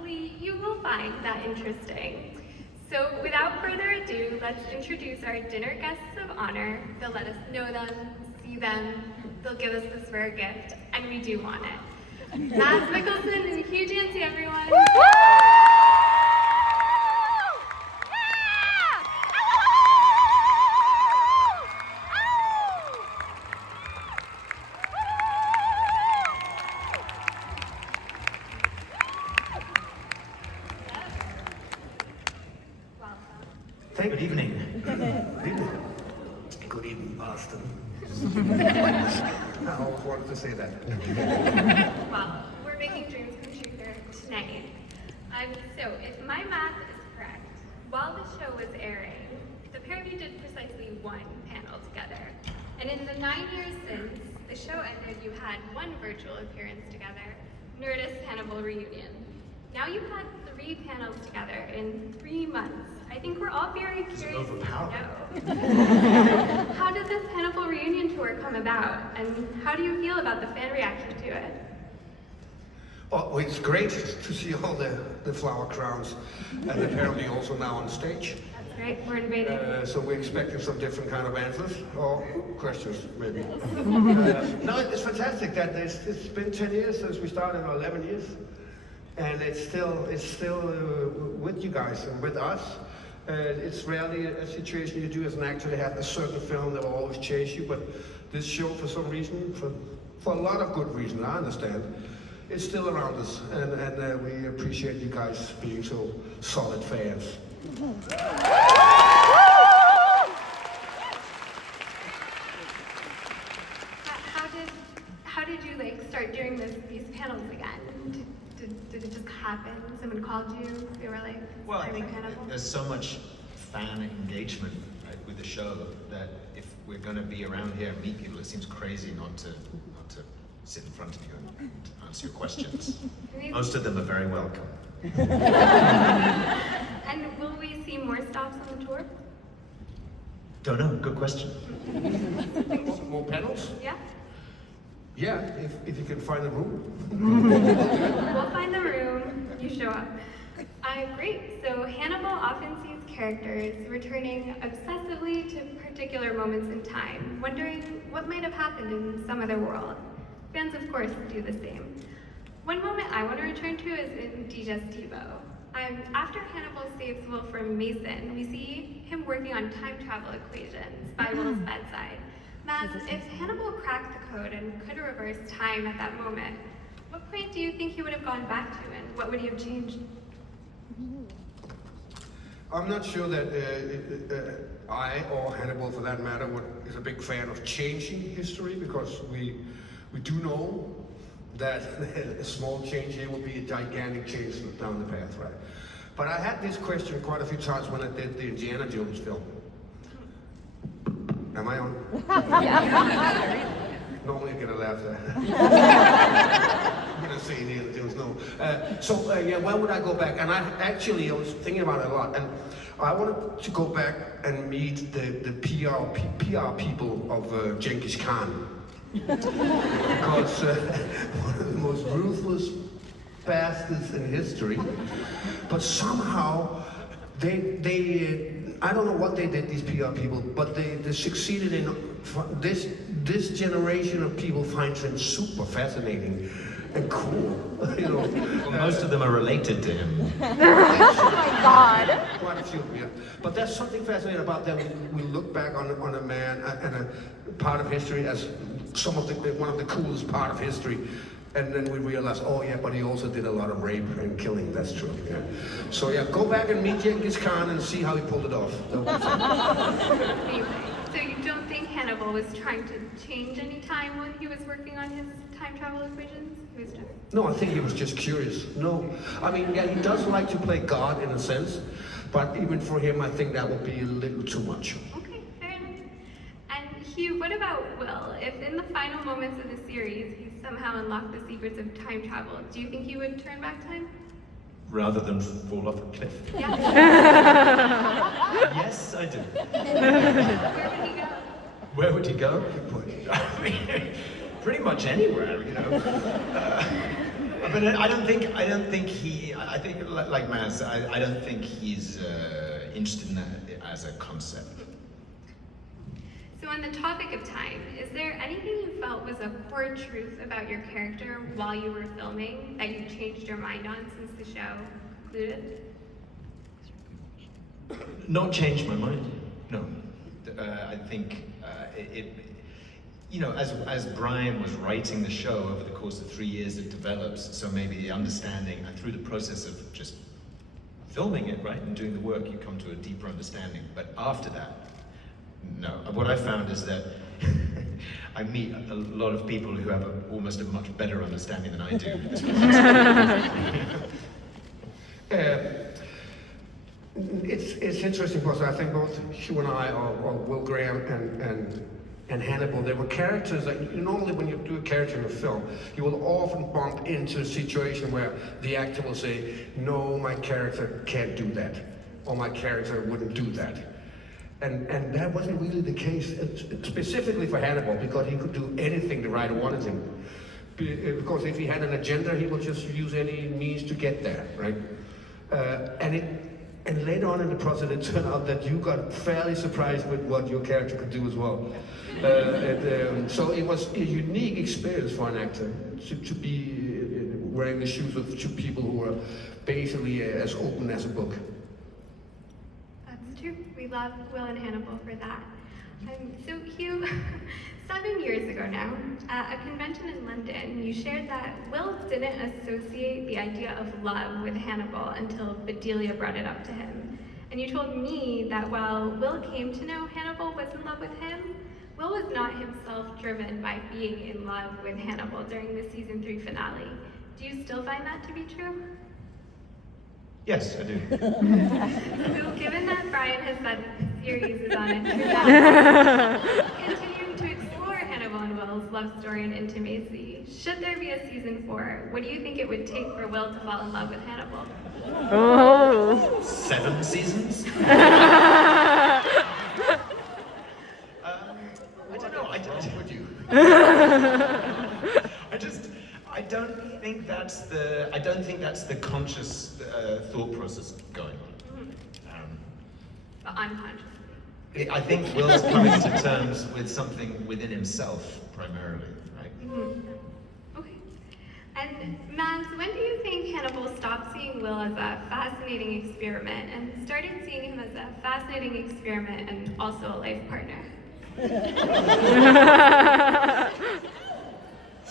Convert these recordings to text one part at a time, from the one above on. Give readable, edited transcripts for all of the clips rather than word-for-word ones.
hopefully you will find that interesting. So without further ado, let's introduce our dinner guests of honor. They'll let us know them, see them, they'll give us this rare gift, and we do want it. Mads Mikkelsen and Hugh Dancy, everyone. Good evening. Good evening, Boston. I always wanted to say that. Well, we're making dreams come true here tonight. So, if my math is correct, while the show was airing, the pair of you did precisely one panel together. And in the 9 years since the show ended, you had one virtual appearance together, Nerdist Hannibal Reunion. Now you've had 3 panels together in 3 months. I think we're all very curious to know. How did this Hannibal Reunion tour come about, and how do you feel about the fan reaction to it? Well, it's great to see all the flower crowns, and apparently also now on stage. That's right, we're invading. So we're expecting some different kind of answers, or questions, maybe. No, it's fantastic that it's been 10 years since we started, or 11 years. And it's still with you guys and with us. It's rarely a situation you do as an actor to have a certain film that will always chase you, but this show, for some reason, for a lot of good reasons, I understand, it's still around us, and we appreciate you guys being so solid fans. How did you start doing these panels again? Did it just happen? Someone called you? They were like, well, I think there's so much fan engagement with the show that if we're going to be around here and meet people, it seems crazy not to sit in front of you and answer your questions. Most of them are very welcome. And will we see more stops on the tour? Don't know. Good question. More panels? Yeah. Yeah, if you can find a room. We'll find the room, you show up. Great, so Hannibal often sees characters returning obsessively to particular moments in time, wondering what might have happened in some other world. Fans, of course, do the same. One moment I want to return to is in Digestivo. After Hannibal saves Wolfram Mason, we see him working on time travel equations by Will's bedside. Mads, if Hannibal cracked the code and could reverse time at that moment, what point do you think he would have gone back to, and what would he have changed? I'm not sure that I, or Hannibal for that matter, is a big fan of changing history, because we do know that a small change here will be a gigantic change down the path, right? But I had this question quite a few times when I did the Indiana Jones film. Am I on? Normally I get a laugh there. I'm gonna say Indiana Jones, no. Yeah, where would I go back? And I was thinking about it a lot, and I wanted to go back and meet the PR people of Genghis Khan. Because one of the most ruthless bastards in history, but somehow they I don't know what they did, these PR people, but they succeeded in this generation of people finds him super fascinating and cool. You know. Well, most of them are related to him. Oh my God! Quite a few, yeah. But there's something fascinating about them. We look back on a man and a part of history as one of the coolest part of history. And then we realize, oh yeah, but he also did a lot of rape and killing, that's true, yeah. So yeah, go back and meet Genghis Khan and see how he pulled it off. So you don't think Hannibal was trying to change any time when he was working on his time travel equations? He was just... No, I think he was just curious. No, I mean, yeah, he does like to play God in a sense, but even for him, I think that would be a little too much. Okay, fair enough. And Hugh, what about Will? If in the final moments of the series, he somehow unlocked the secrets of time travel, do you think he would turn back time? Rather than fall off a cliff? Yeah. Yes, I do. Where would he go? Where would he go? pretty much anywhere, you know. But I don't think he. I think like Maz, I don't think he's interested in that as a concept. So on the topic of time, is there anything you felt was a core truth about your character while you were filming that you changed your mind on since the show concluded? Not changed my mind. No, I think you know, as Brian was writing the show over the course of 3 years, it develops. So maybe the understanding, and through the process of just filming it, right, and doing the work, you come to a deeper understanding. But after that, no. What I found is that I meet a lot of people who have almost a much better understanding than I do. It's interesting because I think both you and I, or Will Graham and Hannibal, they were characters that normally when you do a character in a film, you will often bump into a situation where the actor will say, no, my character can't do that, or my character wouldn't do that. And that wasn't really the case, specifically for Hannibal, because he could do anything the writer wanted him. Because if he had an agenda, he would just use any means to get there, right? And later on in the process, it turned out that you got fairly surprised with what your character could do as well. So it was a unique experience for an actor to be wearing the shoes of two people who were basically as open as a book. That's true. We love Will and Hannibal for that. So Hugh, 7 years ago now, at a convention in London, you shared that Will didn't associate the idea of love with Hannibal until Bedelia brought it up to him. And you told me that while Will came to know Hannibal was in love with him, Will was not himself driven by being in love with Hannibal during the season 3 finale. Do you still find that to be true? Yes, I do. So given that Brian has said the series is on a true continuing to explore Hannibal and Will's love story and intimacy, should there be a season 4, what do you think it would take for Will to fall in love with Hannibal? Oh. 7 seasons? I don't know. I don't with you. I don't think that's the conscious thought process going on. But unconsciously. I think Will's coming to terms with something within himself primarily, right? Mm-hmm. Okay. And Mads, when do you think Hannibal stopped seeing Will as a fascinating experiment and started seeing him as a fascinating experiment and also a life partner?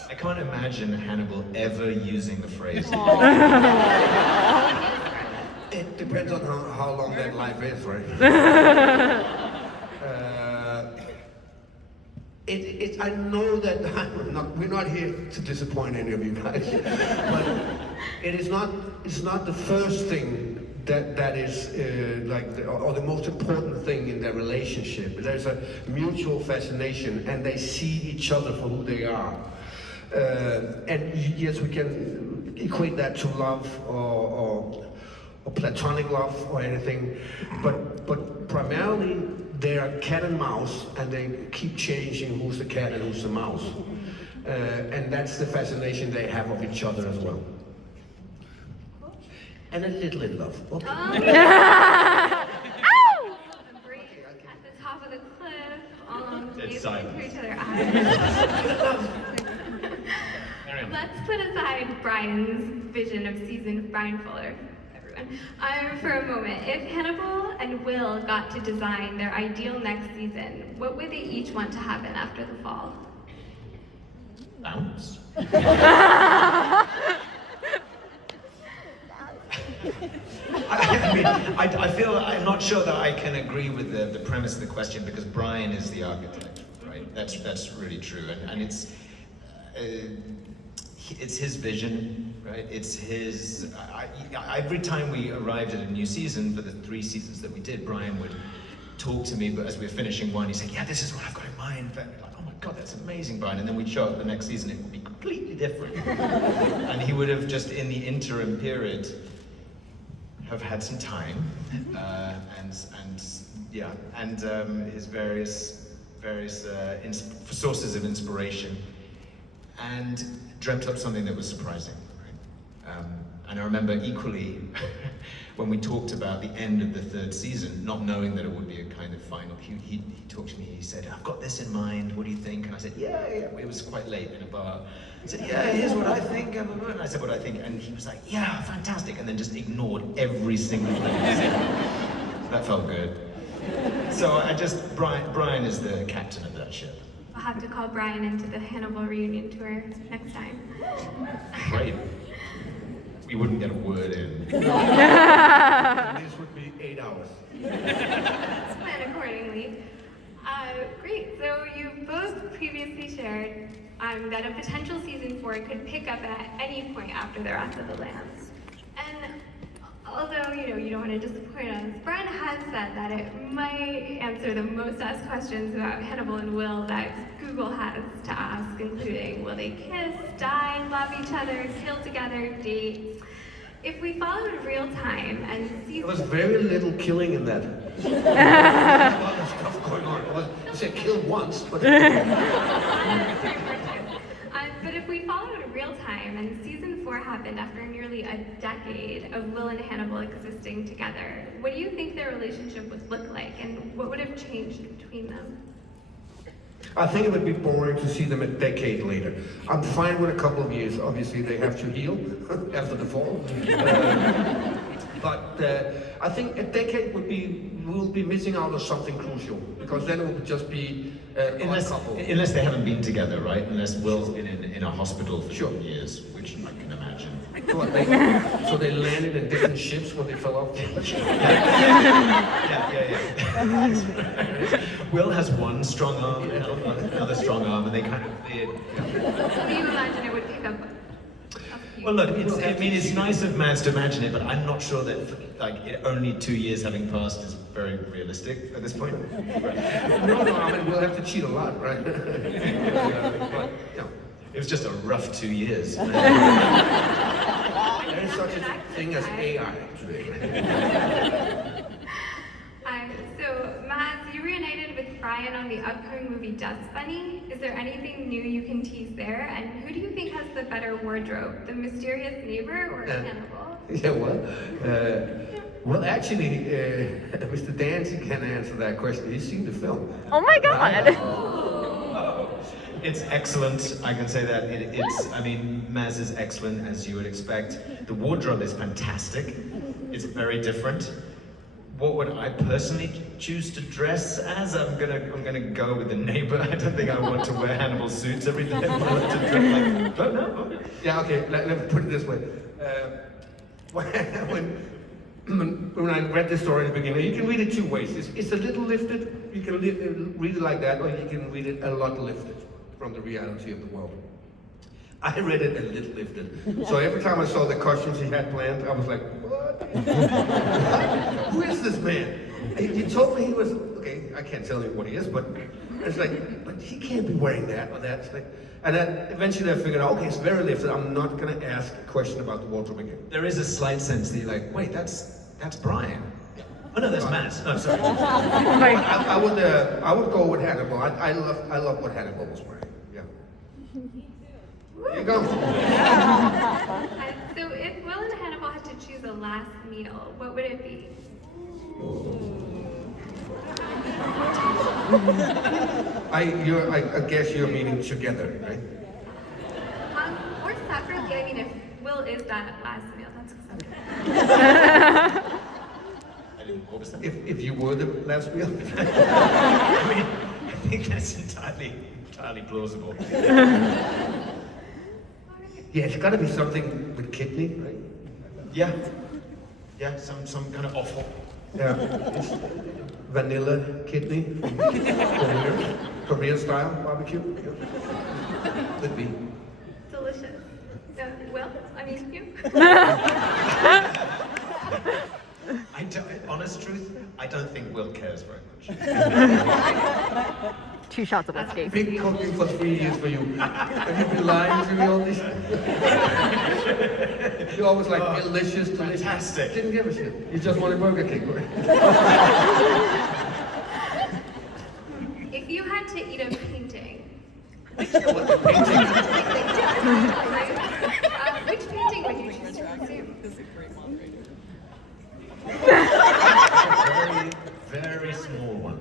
I can't imagine Hannibal ever using the phrase. It depends on how long that life is, right? I know that we're not here to disappoint any of you guys, but it's not the first thing that is or the most important thing in their relationship. There's a mutual fascination, and they see each other for who they are. And yes, we can equate that to love or platonic love or anything, but primarily they are cat and mouse, and they keep changing who's the cat and who's the mouse, and that's the fascination they have of each other as well. And a little in love. Okay. Ow! A break at the top of the cliff, gazing into each other's eyes. Let's put aside Brian's vision of Brian Fuller, everyone, for a moment. If Hannibal and Will got to design their ideal next season, what would they each want to happen after the fall? Bounce. I feel I'm not sure that I can agree with the premise of the question, because Brian is the architect, right? That's really true, and it's his vision, right? It's his. Every time we arrived at a new season, for the 3 seasons that we did, Brian would talk to me, but as we were finishing one, he'd say, "Yeah, this is what I've got in mind." Like, "Oh my God, that's amazing, Brian!" And then we'd show up the next season, it would be completely different, and he would have just in the interim period have had some time, and his various sources of inspiration and dreamt up something that was surprising. Right? And I remember equally when we talked about the end of the third season, not knowing that it would be a kind of final, he talked to me, he said, I've got this in mind, what do you think? And I said, yeah, it was quite late in a bar. He said, yeah, here's what I think. And I said what I think, and he was like, yeah, fantastic, and then just ignored every single thing I said. That felt good. So Brian is the captain of that ship. I'll have to call Brian into the Hannibal reunion tour next time. Great. We wouldn't get a word in. This would be 8 hours. Let's plan accordingly. Great, so you both previously shared that a potential season 4 could pick up at any point after the Wrath of the Lambs. And although, you don't want to disappoint us, Brian has said that it might answer the most asked questions about Hannibal and Will that Google has to ask, including, will they kiss, die, love each other, kill together, date? If we followed real time and see... There was very little killing in that. There was a lot of stuff going on. I said kill once, but... But if we followed real time and season 4 happened after nearly a decade of Will and Hannibal existing together, what do you think their relationship would look like, and what would have changed between them? I think it would be boring to see them a decade later. I'm fine with a couple of years. Obviously, they have to heal after the fall. But I think a decade we'll be missing out on something crucial, because then it would just be a couple. Unless they haven't been together, right? Unless Will's been in a hospital for Sure. years, which I can imagine. So they landed in different ships when they fell off. Yeah. Will has one strong arm, another strong arm, and they kind of... So do you imagine it would pick up a few? Well, look, it's nice of Mads to imagine it, but I'm not sure that only 2 years having passed is very realistic at this point. No, I mean, we'll have to cheat a lot, right? But, it was just a rough 2 years. there is such a thing as AI today. So, Mads, you reunited with Brian on the upcoming movie Dust Bunny. Is there anything new you can tease there? And who do you think has the better wardrobe, the mysterious neighbor or Hannibal? Yeah, well, actually, Mr. Dancy can answer that question. He's seen the film. Oh my god! It's excellent, I can say that. Maz is excellent, as you would expect. The wardrobe is fantastic. It's very different. What would I personally choose to dress as? I'm gonna go with the neighbor. I don't think I want to wear Hannibal suits every day. I want to dress like, don't know. Yeah, okay, let me put it this way. When I read this story in the beginning, you can read it two ways. It's a little lifted, you can read it like that, or you can read it a lot lifted from the reality of the world. I read it a little lifted. So every time I saw the costumes he had planned, I was like, what? Who is this man? You told me he was, okay, I can't tell you what he is, but it's like, but he can't be wearing that or that. It's like, and then eventually I figured out, okay, it's very lifted. I'm not gonna ask a question about the wardrobe again. There is a slight sense that you're like, wait, that's Brian. Oh no, that's Matt. Oh, sorry. I would go with Hannibal. I love what Hannibal was wearing. Yeah. There you go. So if Will and Hannibal had to choose a last meal, what would it be? I guess you're meaning together, right? Or separately. I mean, if Will is that last meal, that's acceptable. What was that? If you were the last meal. I think that's entirely plausible. Yeah, it's got to be something with kidney, right? Yeah, some kind of offal. Yeah. It's vanilla kidney from Korean style barbecue. Yeah. Could be. Delicious. Will, I mean, you? Honest truth, I don't think Will cares very much. 2 shots of whiskey. Been cooking for 3 years for you. Have you been lying to me all this? You always like delicious, fantastic. Didn't give a shit. You just wanted Burger King, right? If you had to eat a painting, What the painting? Which painting would you choose to consume? Very small one.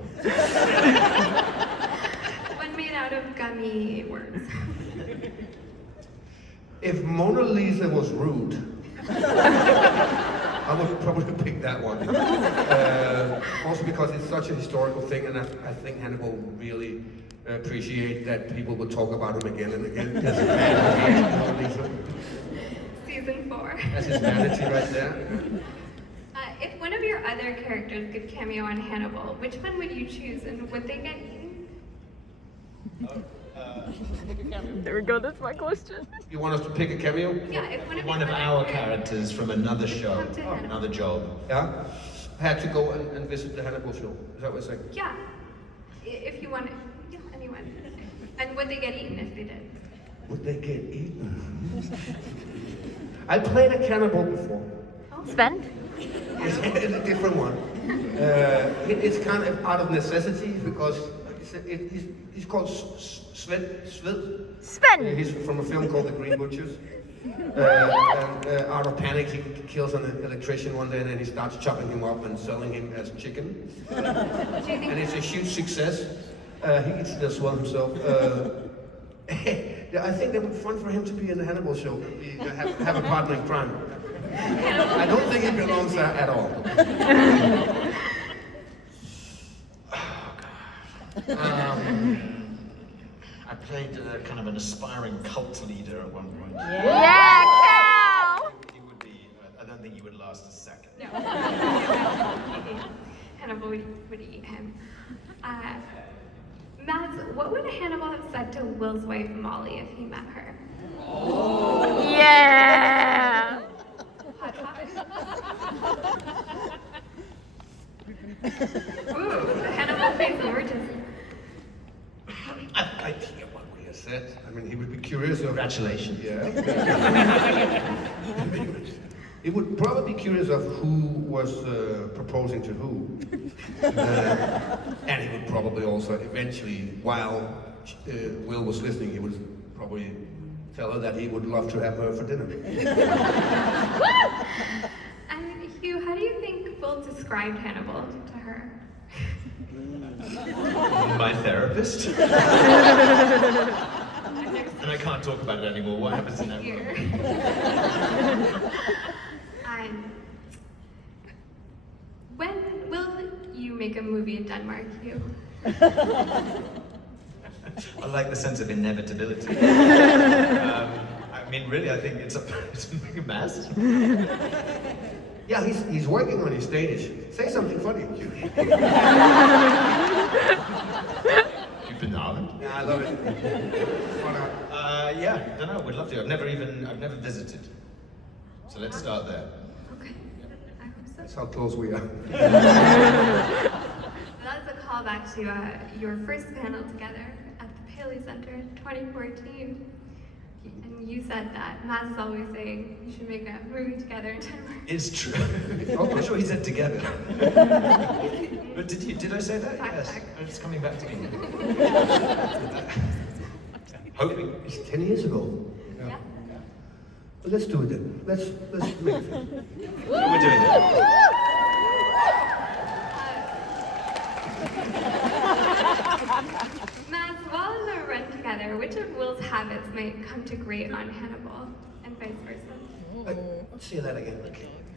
One made out of gummy worms. If Mona Lisa was rude, I would probably pick that one. Also because it's such a historical thing, and I think Hannibal really appreciate that people would talk about him again and again. As a fan of Mona Lisa. Season 4. That's his vanity right there. If one of your other characters could cameo on Hannibal, which one would you choose, and would they get eaten? There we go, that's my question. You want us to pick a cameo? Yeah, if one of One your of other our characters from another show, Come to Hannibal. another job. Yeah? Had to go and visit the Hannibal show. Is that what you're saying? Yeah, if you wanted, yeah, anyone. And would they get eaten if they did? Would they get eaten? I played a cannibal before. Sven? It's a different one. It's kind of out of necessity because he's called Sved. Sven! He's from a film called The Green Butchers. And out of panic, he kills an electrician one day, and then he starts chopping him up and selling him as chicken. And it's a huge success. He eats it as well himself. I think that would be fun for him to be in the Hannibal show. Have a partner in crime. I don't think he belongs there at all. I played kind of an aspiring cult leader at one point. Yeah, cow! He would be, I don't think he would last a second. No. Hannibal would eat him. Mads, what would Hannibal have said to Will's wife Molly if he met her? Yeah! Hot topic. Ooh, the Hannibal face gorgeous. I forget what we said. I mean, he would be curious of. Congratulations. Yeah. He would probably be curious of who was proposing to who. And he would probably also eventually, while Will was listening, he would probably tell her that he would love to have her for dinner. And Hugh, how do you think Will described Hannibal to her? My therapist? And I can't talk about it anymore. What happens in that Here. room? When will you make a movie in Denmark, Hugh? I like the sense of inevitability. I mean, really, I think it's a mess. Yeah, he's working on his stage. Say something funny. You've been out? Yeah, I love it. Yeah, don't know. Would love to. I've never visited. So let's start there. Okay, I hope so. That's how close we are. That's a callback to your first panel together at the Paley Center in 2014. And you said that Matt is always saying you should make a movie together in Denmark. It's true. I'm sure he said together. But did I say that? Fact Yes. check. It's coming back to me. Hoping. It's 10 years ago. Yeah. But let's do it then. Let's make it. We're doing it. Matt, while on the run together, which of Will's habits might come to great on Hannibal, and vice versa? Let's say that again.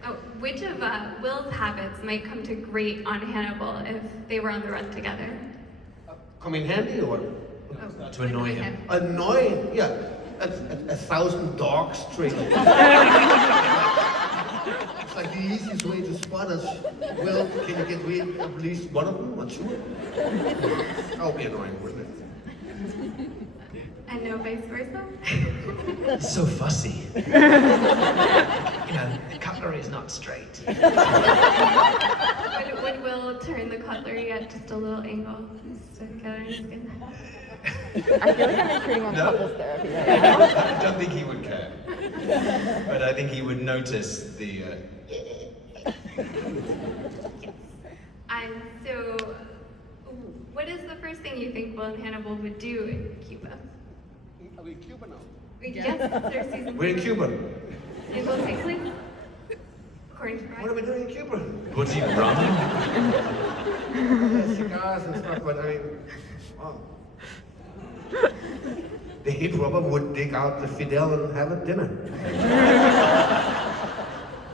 Oh, which of Will's habits might come to great on Hannibal if they were on the run together? Come in handy or what? Oh, To annoy him. Annoying, yeah. 1,000 dogs trailing. It's like the easiest way to spot us. Well, can you get rid of at least one of them or two? That would be annoying, wouldn't it? And no vice versa? It's so fussy. The cutlery is not straight. Would Will turn the cutlery at just a little angle just to get under his skin? I feel like I'm recruiting on No. couples therapy right now. I don't think he would care. But I think he would notice the... And so, what is the first thing you think Will and Hannibal would do in Cuba? Are we in Cuba now? Yes, it's their season. We're in Cuba. It will take place according to What are we doing in Cuba? What's he rum? Cigars and stuff, but I mean, wow. They probably would dig out the Fidel and have a dinner.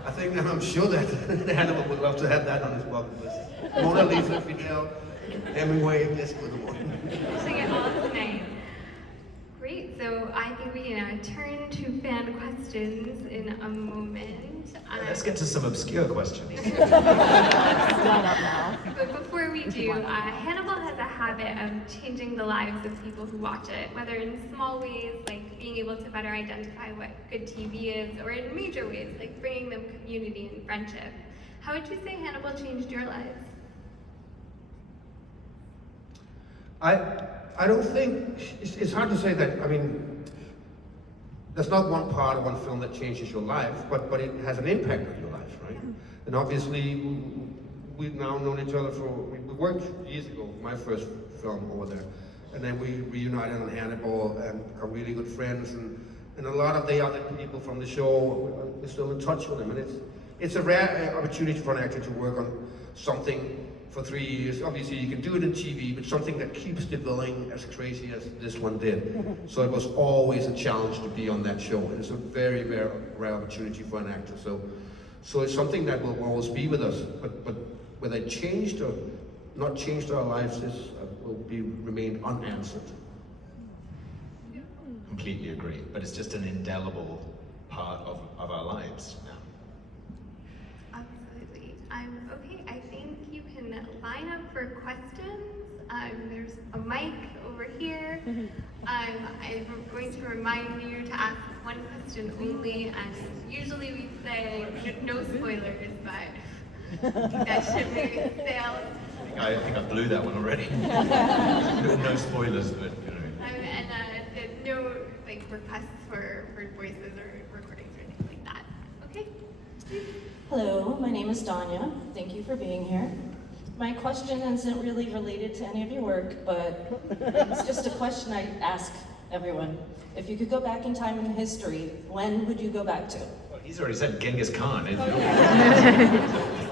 I'm sure that Hannibal would love to have that on his bucket list. Mona Lisa, Fidel, Hemingway, let's go to one. Pushing it all tonight. Great, so I think we can turn to fan questions in a moment. Let's get to some obscure questions. Line up now. But before we do, Hannibal has a habit of changing the lives of people who watch it, whether in small ways, like being able to better identify what good TV is, or in major ways, like bringing them community and friendship. How would you say Hannibal changed your lives? I don't think, it's hard to say that, I mean, there's not one part of one film that changes your life, but it has an impact on your life, right? And obviously, we've now known each other we worked years ago, my first film over there, and then we reunited on Hannibal and are really good friends, and a lot of the other people from the show, we're still in touch with them, and it's a rare opportunity for an actor to work on something for 3 years. Obviously you can do it in TV, but something that keeps developing as crazy as this one did. So it was always a challenge to be on that show. And it's a very, very rare opportunity for an actor. So it's something that will always be with us. But whether it changed or not changed our lives will remain unanswered. Completely agree, but it's just an indelible part of our lives now. Absolutely. Okay, I think you can line up for questions. There's a mic over here. I'm going to remind you to ask one question only, and usually we say no spoilers, but that ship maybe sailed. I think I blew that one already. No spoilers, but you know. And no like requests for voices or recordings or anything like that. Okay. Hello, my name is Danya. Thank you for being here. My question isn't really related to any of your work, but it's just a question I ask everyone. If you could go back in time in history, when would you go back to? Well, he's already said Genghis Khan, isn't he?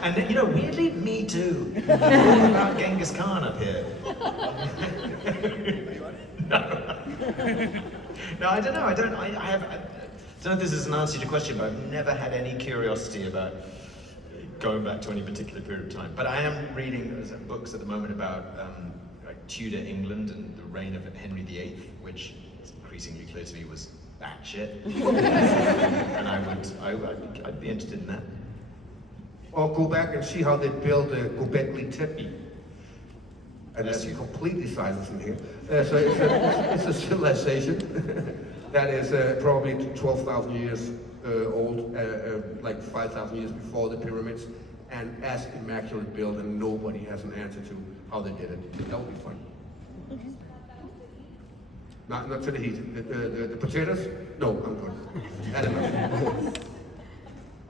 And you know, weirdly, me too. What about Genghis Khan up here? No, I don't know. I don't know if this is an answer to your question, but I've never had any curiosity about going back to any particular period of time. But I am reading books at the moment about like Tudor England and the reign of Henry VIII, which is increasingly clear to me was batshit. And I'd be interested in that. Or go back and see how they built Göbekli Tepe. And that's completely silent in here. So it's a civilization that is probably 12,000 years old, like 5,000 years before the pyramids, and as immaculate built, and nobody has an answer to how they did it. That would be fun. Not to the heat. The potatoes? No, I'm good. Had enough.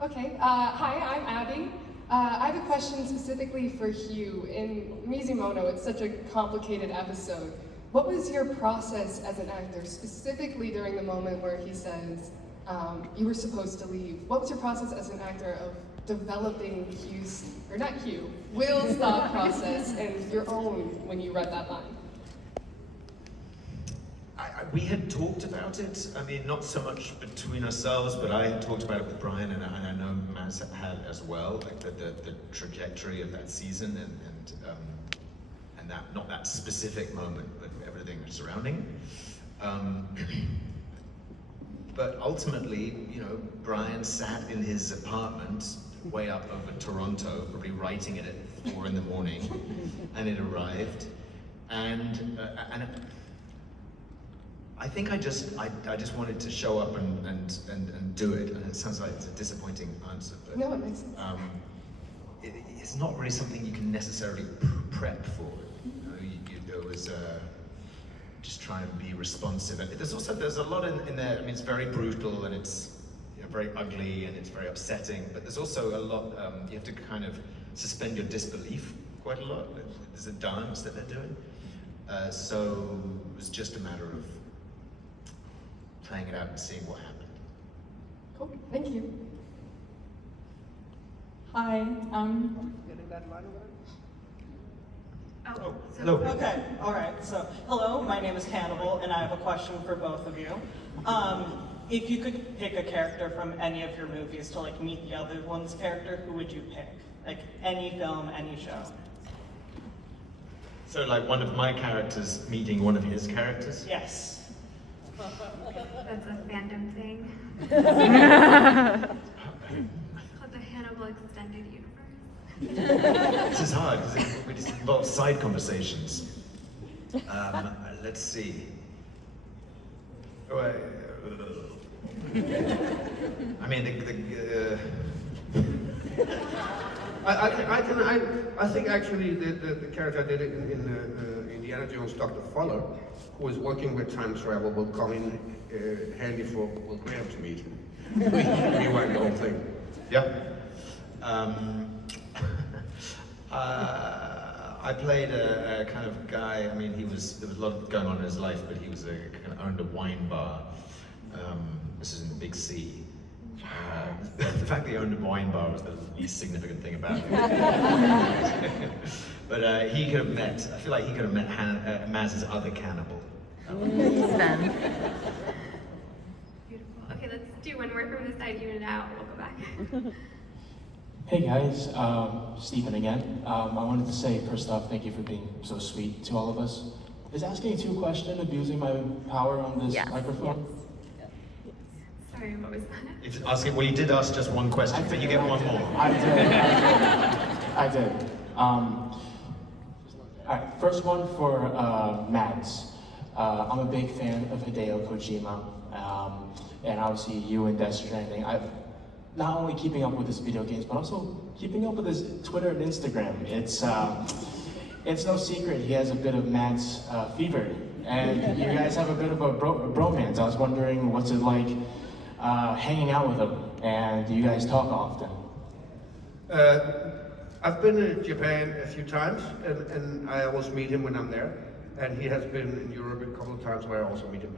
Okay, hi, I'm Abby. I have a question specifically for Hugh. In Mizumono, it's such a complicated episode. What was your process as an actor, specifically during the moment where he says you were supposed to leave? What was your process as an actor of developing Hugh's, or not Hugh, Will's thought process and your own when you read that line? We had talked about it. I mean, not so much between ourselves, but I had talked about it with Brian, and I know Maz had as well, like the trajectory of that season, and that, not that specific moment, but everything surrounding. But ultimately, you know, Brian sat in his apartment way up over Toronto, probably writing it at 4 in the morning, and it arrived, and I think I just wanted to show up and do it, and it sounds like it's a disappointing answer, but No, it makes sense. it's not really something you can necessarily prep for. You know, there was just try and be responsive. And there's a lot in there. I mean, it's very brutal and it's very ugly and it's very upsetting. But there's also a lot. You have to kind of suspend your disbelief quite a lot. There's a dance that they're doing. So it was just a matter of playing it out and seeing what happened. Cool, thank you. Hi, Oh, so Hello. okay, all right, so, hello, my name is Hannibal, and I have a question for both of you. If you could pick a character from any of your movies to like meet the other one's character, who would you pick? Like any film, any show. So like one of my characters meeting one of his characters? Yes. that's a fandom thing. It's called the Hannibal Extended Universe. This is hard because it involves side conversations. Let's see. I mean, I think actually the character I did in Indiana Jones, Dr. Fuller, who is working with time travel, will come in handy for Will Graham to meet. Rewrite the whole thing. Yeah. I played a kind of guy. I mean, there was a lot going on in his life, but he was kind of owned a wine bar. This is in the Big C. The fact that he owned a wine bar was the least significant thing about it. But he could have met. I feel like he could have met Maz's other cannibal. Sven. Beautiful. Okay, let's do one more from the side, even it out. We'll go back. Hey guys, Stephen again. I wanted to say first off, thank you for being so sweet to all of us. Is asking two questions abusing my power on this Yes. microphone? Sorry, what was that? If asking, well, you did ask just one question, but you get one more. I did. All right, first one for Mads. I'm a big fan of Hideo Kojima, and obviously you and Death Stranding. I've not only keeping up with his video games, but also keeping up with his Twitter and Instagram. It's no secret he has a bit of Mads fever, and you guys have a bit of a bromance. I was wondering what's it like hanging out with him, and do you guys talk often? I've been to Japan a few times, and I always meet him when I'm there. And he has been in Europe a couple of times where I also meet him.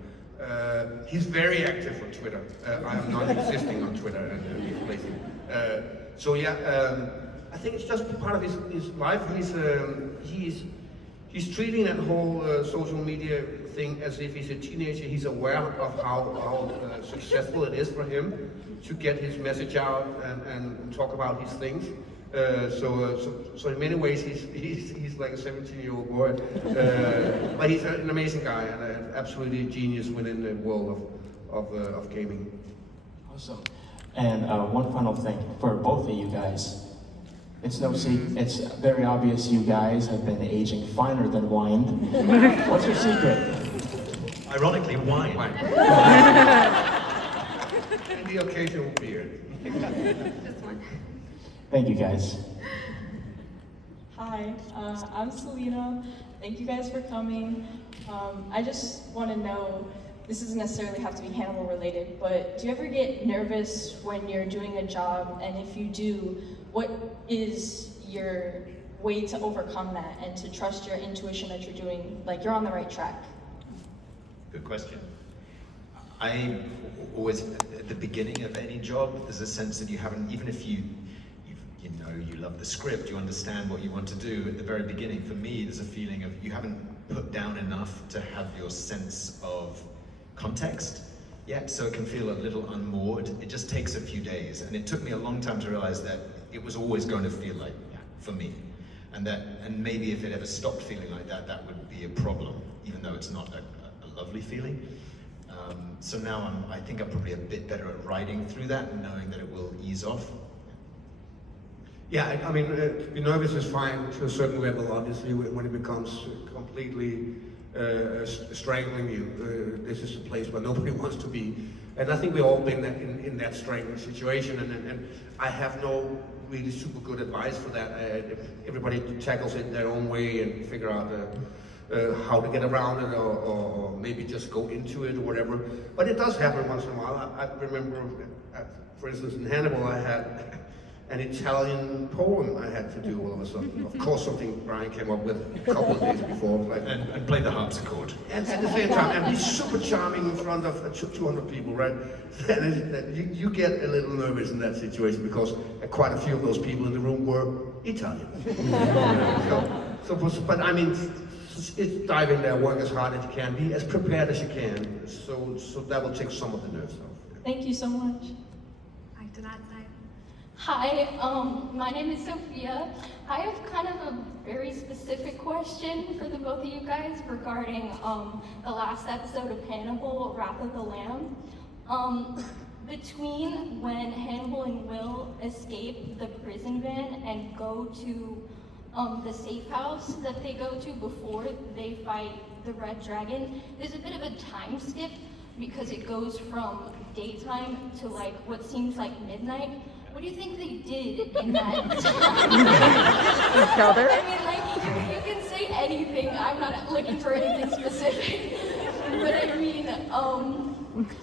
He's very active on Twitter. I am not existing on Twitter, and he's lazy. So yeah, I think it's just part of his life. He's treating that whole social media thing as if he's a teenager. He's aware of how successful it is for him to get his message out and talk about his things. So in many ways he's like a 17-year-old boy, but he's an amazing guy and absolutely a genius within the world of gaming. Awesome. And one final thing for both of you guys. It's no secret. It's very obvious you guys have been aging finer than wine. What's your secret? Ironically, wine. And the occasional beer. Just one. Thank you guys. Hi, I'm Selena. Thank you guys for coming. I just want to know, this doesn't necessarily have to be Hannibal related, but do you ever get nervous when you're doing a job? And if you do, what is your way to overcome that and to trust your intuition that you're doing, like you're on the right track? Good question. I always, at the beginning of any job, there's a sense that you haven't, even if you know you love the script, you understand what you want to do at the very beginning. For me, there's a feeling of you haven't put down enough to have your sense of context yet, so it can feel a little unmoored. It just takes a few days, and it took me a long time to realize that it was always going to feel like that for me, and maybe if it ever stopped feeling like that, that would be a problem, even though it's not a lovely feeling. So now I think I'm probably a bit better at riding through that and knowing that it will ease off. Yeah, I mean, be nervous is fine to a certain level, obviously, when it becomes completely strangling you. This is a place where nobody wants to be. And I think we've all been in that strangling situation, and I have no really super good advice for that. Everybody tackles it their own way and figure out how to get around it, or maybe just go into it or whatever. But it does happen once in a while. I remember, for instance, in Hannibal, I had an Italian poem I had to do all of a sudden. Of course, something Brian came up with a couple of days before. Like, And play the harpsichord. and at the same time, and be super charming in front of 200 people, right? You get a little nervous in that situation because quite a few of those people in the room were Italian. But I mean, it's dive in there, work as hard as you can, be as prepared as you can. So that will take some of the nerves off. Thank you so much. Back to that side. Hi, my name is Sophia. I have kind of a very specific question for the both of you guys regarding the last episode of Hannibal, Wrath of the Lamb. Between when Hannibal and Will escape the prison van and go to the safe house that they go to before they fight the Red Dragon, there's a bit of a time skip because it goes from daytime to like what seems like midnight. What do you think they did in that time? Each other? I mean, like, you can say anything. I'm not looking for anything specific. But I mean,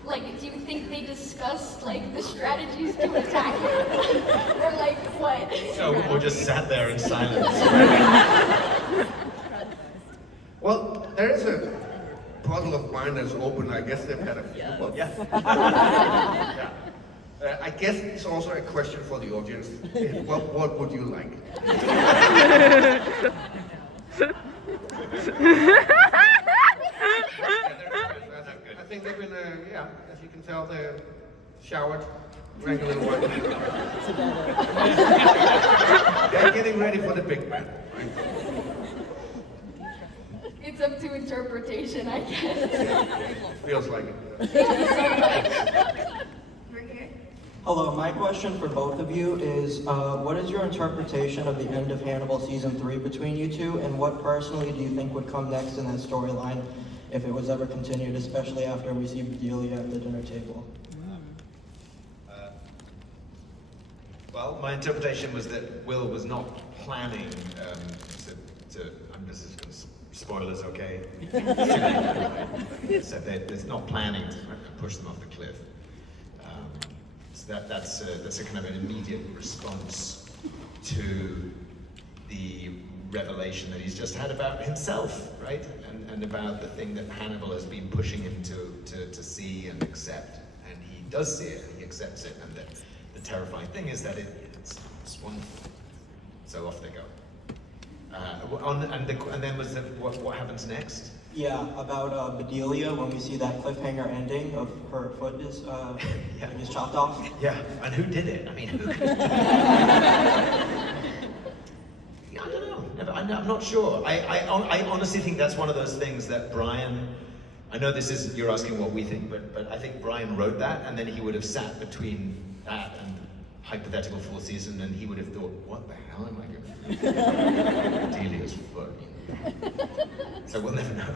like, do you think they discussed, like, the strategies to attack him? Or, like, what? No, or just sat there in silence. Well, there is a puzzle of mine that's open. I guess they've had a few. But Yeah. I guess it's also a question for the audience. What would you like? I think they've been, as you can tell, they're showered, drank a little wine. They're getting ready for the big band. Right? It's up to interpretation, I guess. Feels like it. We're here. Hello, my question for both of you is, what is your interpretation of the end of Hannibal Season 3 between you two, and what personally do you think would come next in that storyline if it was ever continued, especially after we see Bedelia at the dinner table? Well, my interpretation was that Will was not planning this is going to spoilers, okay? So there's not planning to push them off the cliff. So that's a kind of an immediate response to the revelation that he's just had about himself, right? And about the thing that Hannibal has been pushing him to see and accept. And he does see it, and he accepts it, and the terrifying thing is that it's wonderful. So off they go. And then was what happens next? Yeah, about Bedelia, when we see that cliffhanger ending of her foot is getting is chopped off. Yeah, and who did it? I mean, who could... I don't know. I'm not sure. I honestly think that's one of those things that Brian... I know this is, you're asking what we think, but I think Brian wrote that, and then he would have sat between that and hypothetical fourth season, and he would have thought, what the hell am I going to do? Bedelia's foot. So we'll never know.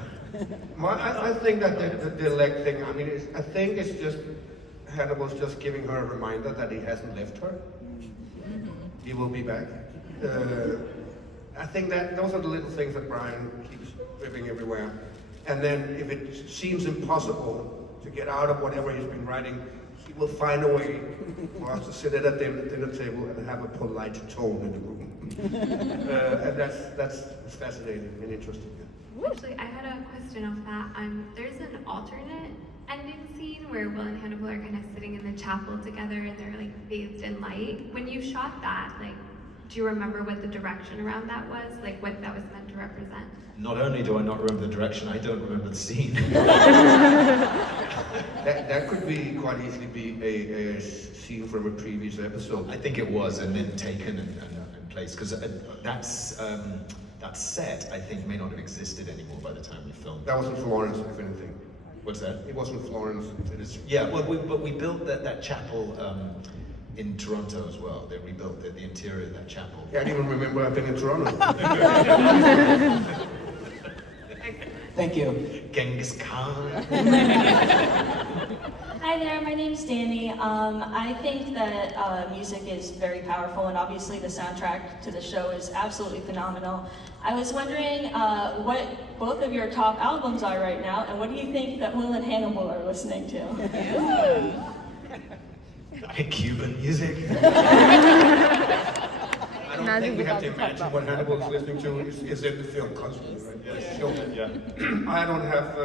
I think that the leg thing, I mean, I think it's just, Hannibal's just giving her a reminder that he hasn't left her. He will be back. I think that those are the little things that Brian keeps ripping everywhere. And then if it seems impossible to get out of whatever he's been writing, he will find a way for us to sit at a dinner table and have a polite tone in the room. And that's fascinating and interesting. Actually, I had a question off that. There's an alternate ending scene where Will and Hannibal are kind of sitting in the chapel together and they're like bathed in light. When you shot that, like, do you remember what the direction around that was? Like what that was meant to represent? Not only do I not remember the direction, I don't remember the scene. That could be quite easily be a scene from a previous episode. I think it was, and then taken and placed, because that set, I think, may not have existed anymore by the time we filmed. That was in Florence, if anything. What's that? It was in Florence. It is. Yeah, well, we built that chapel in Toronto as well. They rebuilt the interior of that chapel. Yeah, I didn't even remember I've been in Toronto. Thank you. Genghis Khan. Hi there, my name's Danny. I think that music is very powerful, and obviously the soundtrack to the show is absolutely phenomenal. I was wondering what both of your top albums are right now, and what do you think that Will and Hannibal are listening to? Cuban music. I think we have to about to talk imagine about what what I Hannibal is forgot. listening to is in the film constantly, right? Yes. So, Yeah. I don't have,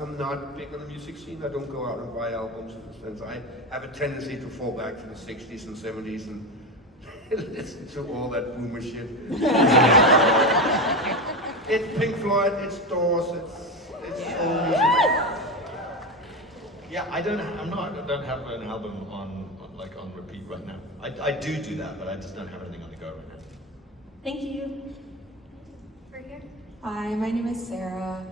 I'm not big on the music scene. I don't go out and buy albums in the sense. I have a tendency to fall back to the 60s and 70s and listen to all that boomer shit. It's Pink Floyd, it's Doors, it's old music. Yeah, I don't have an album on repeat right now. I do that, but I just don't have anything on the go right now. Thank you. Right here. Hi, my name is Sarah.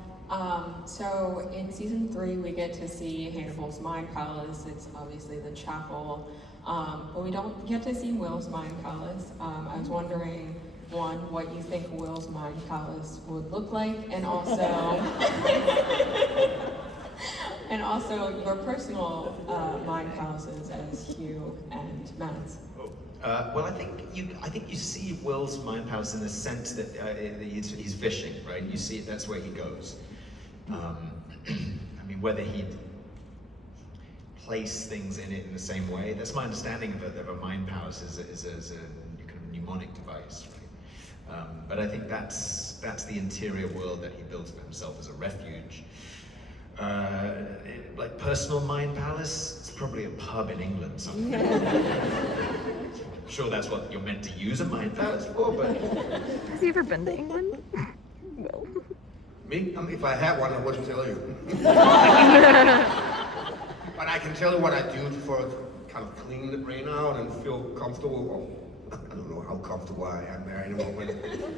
So in season 3, we get to see Hannibal's Mind Palace. It's obviously the chapel, but we don't get to see Will's Mind Palace. I was wondering, one, what you think Will's Mind Palace would look like, and also, and also your personal mind palaces as Hugh and Mads. Well, I think you see Will's mind palace in the sense that he's fishing, right? You see it, that's where he goes. I mean, whether he'd place things in it in the same way, that's my understanding of a mind palace is a kind of mnemonic device, right? But I think that's the interior world that he builds for himself as a refuge. Like personal mind palace, it's probably a pub in England somewhere. I'm sure that's what you're meant to use a mind palace for, but... Has he ever been to England? Will. Me? If I had one, I wouldn't tell you. But I can tell you what I do for kind of clean the brain out and feel comfortable. Well, I don't know how comfortable I am there anymore.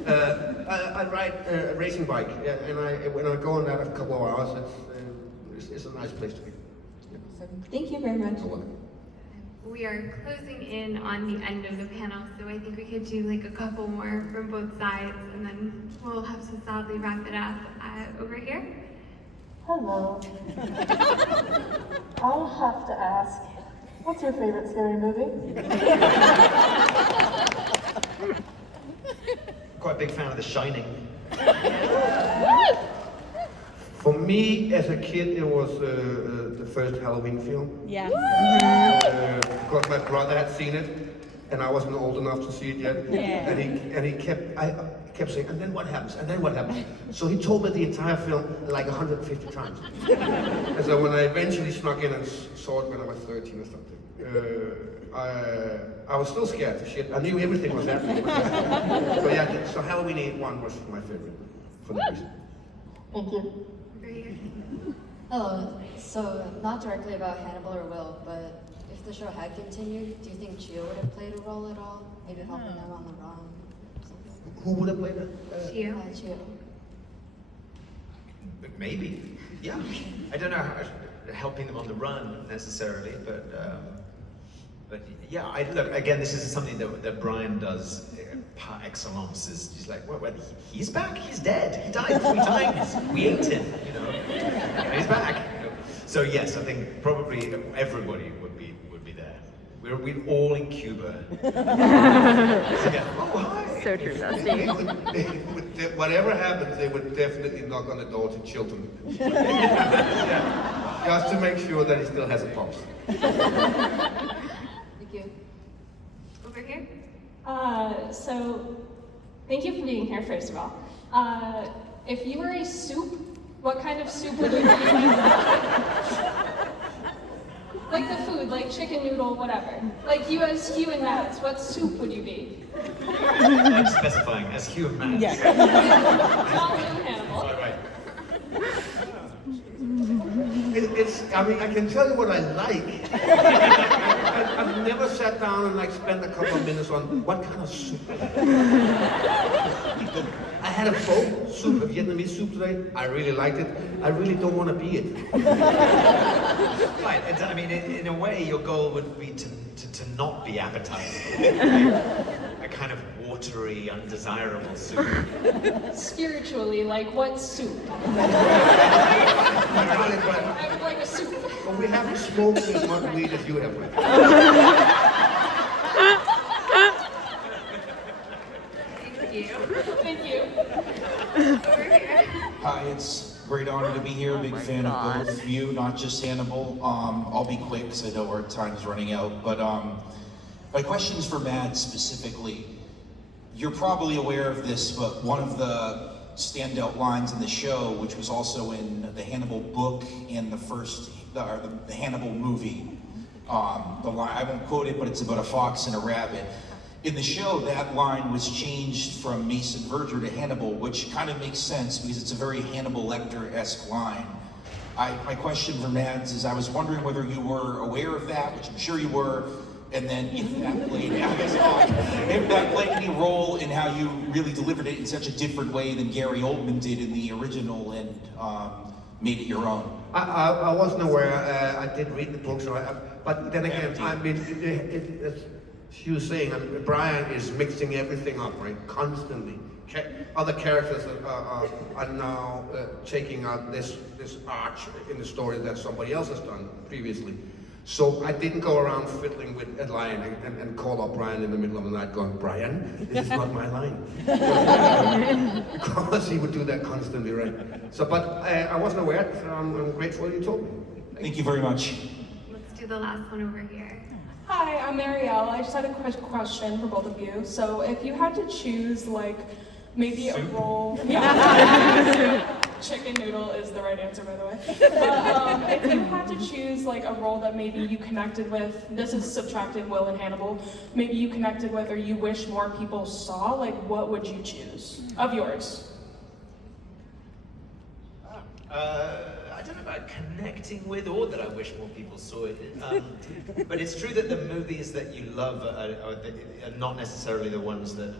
But I ride a racing bike, and when I go on that a couple of hours, it's a nice place to be. So, thank you very much. We are closing in on the end of the panel, so I think we could do like a couple more from both sides, and then we'll have to sadly wrap it up over here. Hello. I'll have to ask, what's your favorite scary movie? Quite a big fan of The Shining. For me, as a kid, it was the first Halloween film. Yeah. Because my brother had seen it, and I wasn't old enough to see it yet. Yeah. And he kept saying, and then what happens? And then what happens? So he told me the entire film like 150 times. And so when I eventually snuck in and saw it when I was 13 or something, I was still scared to shit. I knew everything was happening. So yeah, so Halloween 1 was my favorite for that reason. Thank you. Hello. So, not directly about Hannibal or Will, but if the show had continued, do you think Gio would have played a role at all? Maybe helping them on the run or something? Who would have played it? Gio. Gio. Maybe, yeah. I don't know how, helping them on the run necessarily, but yeah. Look, again, this is something that Brian does par excellence. Is he's like, well, he's back. He's dead. He died 3 times. We ate him. You know, and he's back. So yes, I think probably everybody would be there. We're all in Cuba. Oh hi. So true, Dusty. Whatever happens, they would definitely knock on the door to Chilton. Just to make sure that he still has a pulse. Thank you. Over here. So, thank you for being here, first of all. If you were a soup, what kind of soup would you be? Like the food, like chicken noodle, whatever. Like you as Hugh and Mads, what soup would you be? I'm specifying as Hugh and Mads. Yes. Not Will and Hannibal. All right. I mean, I can tell you what I like. I've never sat down and like spent a couple of minutes on what kind of soup. I had a pho soup, a Vietnamese soup today. I really liked it. I really don't want to be it. Right. I mean, in a way, your goal would be to not be appetizing. A kind of watery, undesirable soup. Spiritually, like what soup? I would like a soup. But we haven't smoked as much weed as you have. Thank you. Thank you. Over here. Hi, it's a great honor to be here. Big fan of both of you, not just Hannibal. I'll be quick because I know our time is running out. But my question's for Mads specifically. you're probably aware of this, but one of the standout lines in the show, which was also in the Hannibal book and the Hannibal movie, the line, I won't quote it, but it's about a fox and a rabbit. In the show, that line was changed from Mason Verger to Hannibal, which kind of makes sense because it's a very Hannibal Lecter-esque line. My question for Mads is, I was wondering whether you were aware of that, which I'm sure you were, and then if that played any role in how you really delivered it in such a different way than Gary Oldman did in the original and made it your own. I wasn't aware. I did read the book, but then again, I mean, as she was saying, Brian is mixing everything up, right, constantly. Other characters are now taking out this arch in the story that somebody else has done previously. So I didn't go around fiddling with a line and call up Brian in the middle of the night going, Brian, this is not my line. Because he would do that constantly, right? So, but I wasn't aware, so I'm grateful you told me. Thank you very much. Let's do the last one over here. Hi, I'm Marielle. I just had a quick question for both of you. So if you had to choose, like, maybe a role... Yeah. Chicken noodle is the right answer, by the way. But if you had to choose, like, a role that maybe you connected with, this is subtracting Will and Hannibal, maybe you connected with or you wish more people saw, like, what would you choose of yours? I don't know about connecting with or that I wish more people saw it. But it's true that the movies that you love are not necessarily the ones that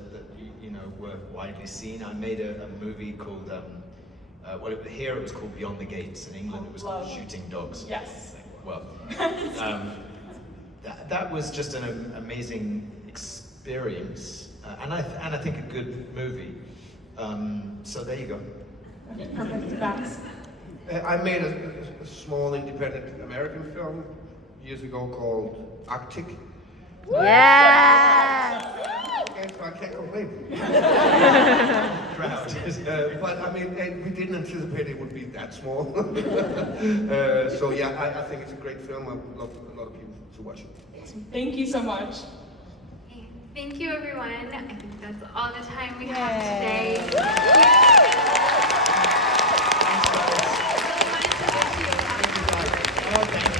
you know were widely seen. I made a movie called here it was called Beyond the Gates. In England it was called Shooting Dogs. Yes. Well, that was just an amazing experience, and I think a good movie. So there you go. Okay, perfect. Thanks. I made a small independent American film years ago called Arctic. Yeah! Okay, so I can't complain. But I mean, we didn't anticipate it would be that small. So yeah, I think it's a great film. I'd love a lot of people to watch it. Thank you so much. Okay, thank you, everyone. I think that's all the time we have today. Oh, thank you.